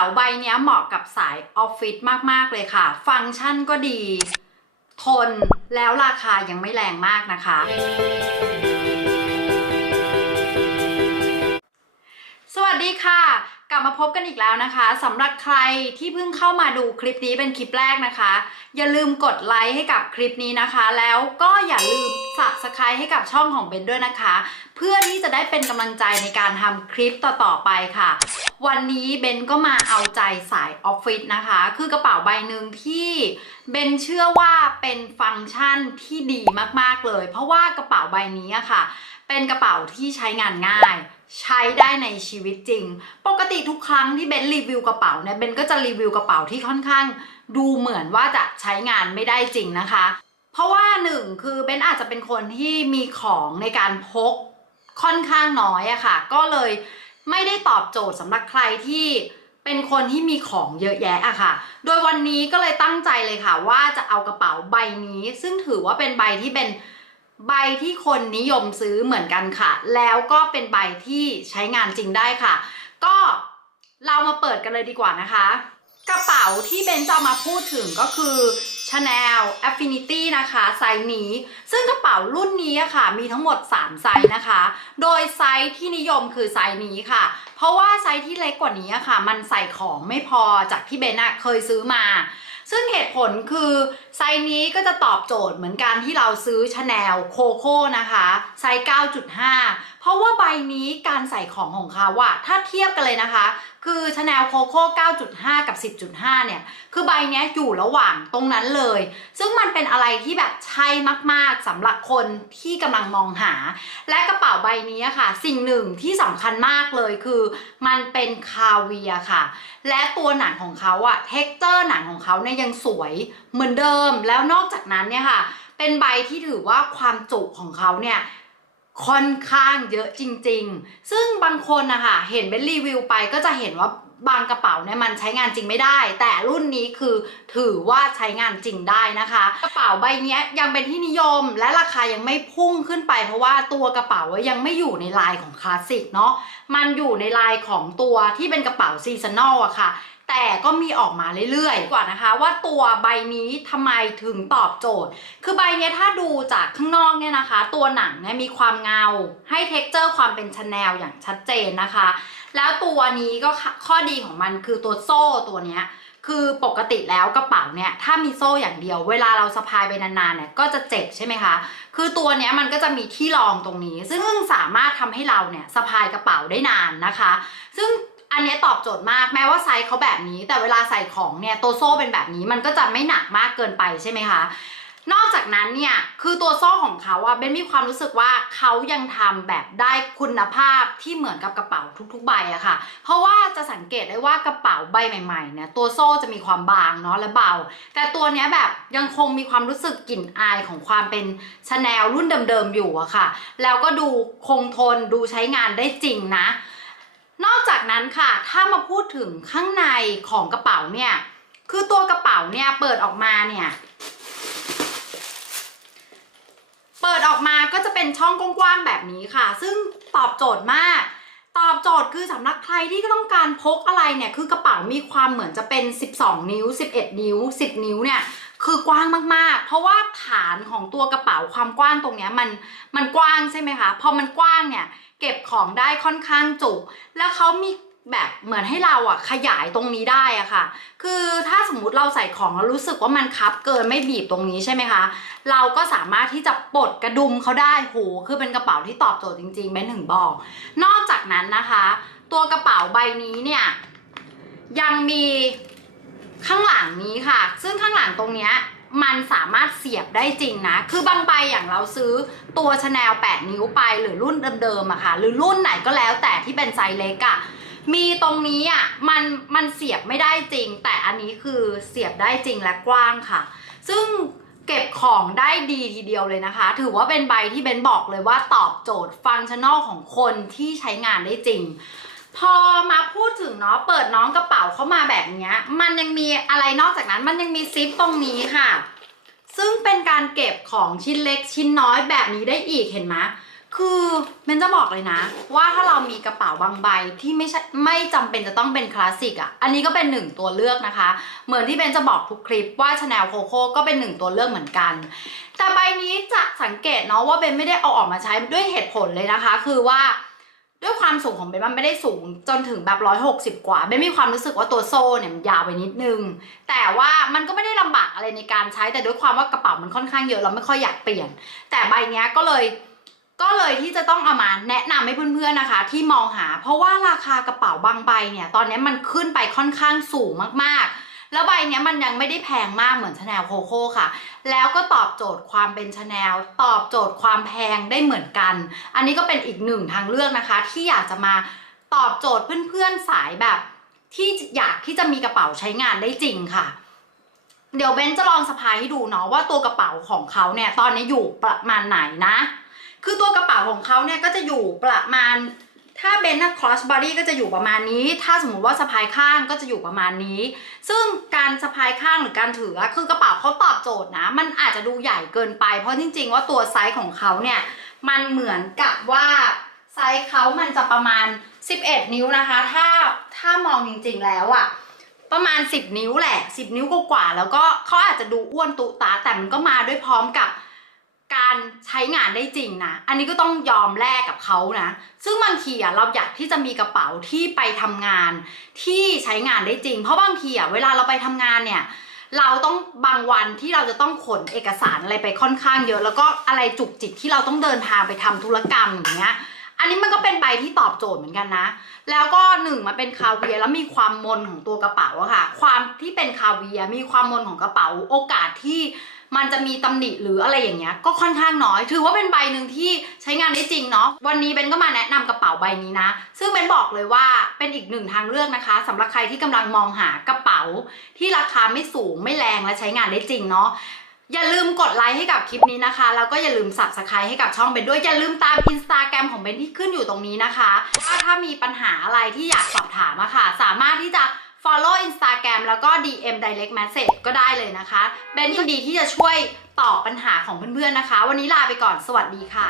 าใบนี้เหมาะกับสายออฟฟิศมาก ๆ เลยค่ะ ฟังก์ชันก็ดี ทนแล้วราคายังไม่แรงมากนะคะ สวัสดีค่ะกลับมาพบกันอีกแล้วนะคะสำหรับใครที่เพิ่งเข้ามาดูคลิปนี้เป็นคลิปแรกนะคะ อย่าลืมกดไลค์ให้กับคลิปนี้นะคะ แล้วก็อย่าลืม subscribe ให้กับช่องของเบนด้วยนะคะ พื่อที่จะได้เป็นกำลังใจในการทำคลิปต่อๆไปค่ะ วันนี้เบนก็มาเอาใจสายออฟฟิศนะคะ คือกระเป๋าใบหนึ่งที่เบนเชื่อว่าเป็นฟังก์ชันที่ดีมากๆเลย เพราะว่ากระเป๋าใบนี้ค่ะ เป็นกระเป๋าที่ใช้งานง่ายใช้ได้ในชีวิตจริง ปกติทุกครั้งที่เบนรีวิวกระเป๋าเนี่ยเบนก็จะรีวิวกระเป๋าที่ค่อนข้าง ดูเหมือนว่าจะใช้งานไม่ได้จริงนะคะ เพราะว่าหนึ่งคือเบนอาจจะเป็นคนที่มีของในการพก ค่อนข้างน้อยอะค่ะ ก็เลยไม่ได้ตอบโจทย์สำหรับใครที่เป็นคนที่มีของเยอะแยะอะค่ะ โดยวันนี้ก็เลยตั้งใจเลยค่ะ ว่าจะเอากระเป๋าใบนี้ ซึ่งถือว่าเป็นใบที่เป็นใบที่คนนิยมซื้อเหมือนกันค่ะ แล้วก็เป็นใบที่ใช้งานจริงได้ค่ะ ก็เรามาเปิดกันเลยดีกว่านะคะ กระเป๋าที่เบนจะมาพูดถึงก็คือ Chanel Affinity นะคะไซส์นี้ ซึ่งกระเป๋ารุ่นนี้อะค่ะ มีทั้งหมด 3 ไซส์นะคะ โดยไซส์ที่นิยมคือไซส์นี้ค่ะ เพราะว่าไซส์ที่เล็กกว่านี้อะค่ะ มันใส่ของไม่พอจากที่เบนอะเคยซื้อมา ซึ่งเหตุผลคือไซส์นี้ก็จะตอบโจทย์เหมือนกันที่เราซื้อชาแนลโคโค่นะคะไซส์ 9.5 เพราะว่าใบนี้การใส่ของของเขาอะถ้าเทียบกันเลยนะคะคือชาแนลโคโค่9.5 กับ 10.5 เนี่ย คือใบนี้อยู่ระหว่างตรงนั้นเลย ซึ่งมันเป็นอะไรที่แบบใช่มากๆสำหรับคนที่กำลังมองหา และกระเป๋าใบนี้ค่ะ สิ่งหนึ่งที่สำคัญมากเลยคือมันเป็นคาเวียค่ะ และตัวหนังของเขาอะเท็กเจอร์หนังของเขาเนี่ยยังสวยเหมือนเดิม แล้วนอกจากนั้นเนี่ยค่ะ เป็นใบที่ถือว่าความจุของเขาเนี่ย ค่อนข้างเยอะจริง ๆ ซึ่งบางคนนะคะเห็นเป็นรีวิวไปก็จะเห็นว่าบางกระเป๋าเนี่ยมันใช้งานจริงไม่ได้ แต่รุ่นนี้คือถือว่าใช้งานจริงได้นะคะ กระเป๋าใบนี้ยยังเป็นที่นิยมและราคายังไม่พุ่งขึ้นไป เพราะว่าตัวกระเป๋ายังไม่อยู่ในลายของคลาสสิกเนาะมันอยู่ในลายของตัวที่เป็นกระเป๋าซีซันอลอะค่ะ แต่ก็มีออกมาเรื่อยๆ กว่านะคะ ว่าตัวใบนี้ทำไมถึงตอบโจทย์ คือใบเนี้ยถ้าดูจากข้างนอกเนี่ยนะคะ ตัวหนังเนี่ยมีความเงา ให้เท็กเจอร์ความเป็นชาแนลอย่างชัดเจนนะคะ แล้วตัวนี้ก็ข้อดีของมันคือตัวโซ่ตัวเนี้ยคือปกติแล้วกระเป๋าเนี่ยถ้ามีโซ่อย่างเดียว เวลาเราสะพายไปนานๆเนี่ยก็จะเจ็บใช่ไหมคะ คือตัวเนี้ยมันก็จะมีที่รองตรงนี้ ซึ่งสามารถทำให้เราเนี่ยสะพายกระเป๋าได้นานนะคะ ซึ่ง อันนี้ตอบโจทย์มากแม้ว่าไซส์เขาแบบนี้ แต่เวลาใส่ของเนี่ยตัวโซ่เป็นแบบนี้มันก็จะไม่หนักมากเกินไปใช่ไหมคะนอกจากนั้นเนี่ยคือตัวโซ่ของเขาอะเบนมีความรู้สึกว่าเขายังทำแบบได้คุณภาพที่เหมือนกับกระเป๋าทุกๆใบอะค่ะ เพราะว่าจะสังเกตได้ว่ากระเป๋าใบใหม่ๆเนี่ยตัวโซ่จะมีความบางเนาะและเบา แต่ตัวเนี้ยแบบยังคงมีความรู้สึกกลิ่นอายของความเป็นชาแนลรุ่นเดิมๆอยู่อะค่ะ แล้วก็ดูคงทนดูใช้งานได้จริงนะ นอกจากนั้นค่ะถ้ามาพูดถึงข้างในของกระเป๋าเนี่ยคือตัวกระเป๋าเนี่ยเปิดออกมาเนี่ยเปิดออกมาก็จะเป็นช่องกว้างๆแบบนี้ค่ะ ซึ่งตอบโจทย์มาก ตอบโจทย์คือสำหรับใครที่ต้องการพกอะไรเนี่ยคือกระเป๋ามีความเหมือนจะเป็น 12 นิ้ว 11 นิ้ว 10 นิ้วเนี่ยคือกว้างมากๆ เพราะว่าฐานของตัวกระเป๋าความกว้างตรงเนี้ยมันมันกว้างใช่ไหมคะพอมันกว้างเนี่ย เก็บของได้ค่อนข้างจุแล้วเขามีแบบเหมือนให้เราอะขยายตรงนี้ได้อะค่ะ คือถ้าสมมุติเราใส่ของแล้วรู้สึกว่ามันคับเกินไม่บีบตรงนี้ใช่ไหมคะ เราก็สามารถที่จะปลดกระดุมเขาได้โหคือเป็นกระเป๋าที่ตอบโจทย์จริงๆเบนถึงบอก นอกจากนั้นนะคะ ตัวกระเป๋าใบนี้เนี่ยยังมีข้างหลังนี้ค่ะ ซึ่งข้างหลังตรงเนี้ย มันสามารถเสียบได้จริงนะ คือบางใบอย่างเราซื้อตัวชาแนล8 นิ้วไปหรือรุ่นเดิมๆอะค่ะ หรือรุ่นไหนก็แล้วแต่ที่เป็นไซส์เล็กอะมีตรงนี้อะมันมันเสียบไม่ได้จริง แต่อันนี้คือเสียบได้จริงและกว้างค่ะ ซึ่งเก็บของได้ดีทีเดียวเลยนะคะ ถือว่าเป็นใบที่เบนบอกเลยว่าตอบโจทย์ฟังชันอลของคนที่ใช้งานได้จริง พอมาพูดถึงเนาะเปิดน้องกระเป๋าเข้ามาแบบเนี้ย มันยังมีอะไรนอกจากนั้น มันยังมีซิปตรงนี้ค่ะ ซึ่งเป็นการเก็บของชิ้นเล็กชิ้นน้อยแบบนี้ได้อีกเห็นไหมคือเบนจะบอกเลยนะ ว่าถ้าเรามีกระเป๋าบางใบที่ไม่ใช่ไม่จำเป็นจะต้องเป็นคลาสสิกอะ อันนี้ก็เป็นหนึ่งตัวเลือกนะคะ เหมือนที่เบนจะบอกทุกคลิปว่าชาแนลโคโค่ก็เป็นหนึ่งตัวเลือกเหมือนกัน แต่ใบนี้จะสังเกตเนาะว่าเบนไม่ได้เอาออกมาใช้ด้วยเหตุผลเลยนะคะ คือว่า ด้วยความสูงของเบนมันไม่ได้สูงจนถึงแบบร้อยหกสิบกว่าเบนมีความรู้สึกว่าตัวโซ่เนี่ยมันยาวไปนิดนึง แต่ว่ามันก็ไม่ได้ลำบากอะไรในการใช้แต่ด้วยความว่ากระเป๋ามันค่อนข้างเยอะเราไม่ค่อยอยากเปลี่ยน แต่ใบเนี้ยก็เลยก็เลยที่จะต้องเอามาแนะนำให้เพื่อนๆนะคะ ที่มองหา เพราะว่าราคากระเป๋าบางใบเนี่ยตอนนี้มันขึ้นไปค่อนข้างสูงมากๆ แล้วใบเนี้ยมันยังไม่ได้แพงมากเหมือนชาแนลโคโค่ค่ะ แล้วก็ตอบโจทย์ความเป็นชาแนลตอบโจทย์ความแพงได้เหมือนกัน อันนี้ก็เป็นอีกหนึ่งทางเลือกนะคะ ที่อยากจะมาตอบโจทย์เพื่อนๆสายแบบ ที่อยากที่จะมีกระเป๋าใช้งานได้จริงค่ะเดี๋ยวเบนจะลองสะพายให้ดูเนาะว่าตัวกระเป๋าของเขาเนี่ยตอนนี้อยู่ประมาณไหนนะ คือตัวกระเป๋าของเขาเนี่ยก็จะอยู่ประมาณ ถ้าเบนนะครอสบอดี้ก็จะอยู่ประมาณนี้ ถ้าสมมุติว่าสะพายข้างก็จะอยู่ประมาณนี้ ซึ่งการสะพายข้างหรือการถือคือกระเป๋าเขาตอบโจทย์นะ มันอาจจะดูใหญ่เกินไป เพราะจริง ๆ ว่าตัวไซส์ของเขาเนี่ย มันเหมือนกับว่าไซส์เขามันจะประมาณ 11 นิ้วนะคะ ถ้าถ้ามองจริง ๆ แล้วอะประมาณ 10 นิ้วแหละ 10 นิ้วกว่าๆแล้วก็เขาอาจจะดูอ้วนตุตาแต่มันก็มาด้วยพร้อมกับ การใช้งานได้จริงนะ อันนี้ก็ต้องยอมแลกกับเขานะ ซึ่งบางทีอะเราอยากที่จะมีกระเป๋าที่ไปทำงานที่ใช้งานได้จริง เพราะบางทีอะเวลาเราไปทำงานเนี่ยเราต้องบางวันที่เราจะต้องขนเอกสารอะไรไปค่อนข้างเยอะ แล้วก็อะไรจุกจิกที่เราต้องเดินทางไปทำธุรกรรมอย่างเงี้ยอันนี้มันก็เป็นใบที่ตอบโจทย์เหมือนกันนะ แล้วก็หนึ่งมันเป็นคาเวียแล้วมีความมนของตัวกระเป๋าอะค่ะ ความที่เป็นคาเวียมีความมนของกระเป๋าโอกาสที่ มันจะมีตำหนิหรืออะไรอย่างเงี้ยก็ค่อนข้างน้อย ถือว่าเป็นใบหนึ่งที่ใช้งานได้จริงเนาะวันนี้เบนก็มาแนะนำกระเป๋าใบนี้นะ ซึ่งเบนบอกเลยว่าเป็นอีกหนึ่งทางเลือกนะคะสำหรับใครที่กำลังมองหากระเป๋า ที่ราคาไม่สูงไม่แรงและใช้งานได้จริงเนาะอย่าลืมกดไลค์ให้กับคลิปนี้นะคะ แล้วก็อย่าลืม subscribe ให้กับช่องเบนด้วย อย่าลืมตาม Instagram ของเบนที่ขึ้นอยู่ตรงนี้นะคะว่าถ้ามีปัญหาอะไรที่อยากสอบถามอะค่ะ สามารถที่จะ follow Instagram แล้วก็ DM direct message ก็ได้เลยนะคะเบนยินดีที่จะช่วยตอบปัญหาของเพื่อนๆนะคะ วันนี้ลาไปก่อนสวัสดีค่ะ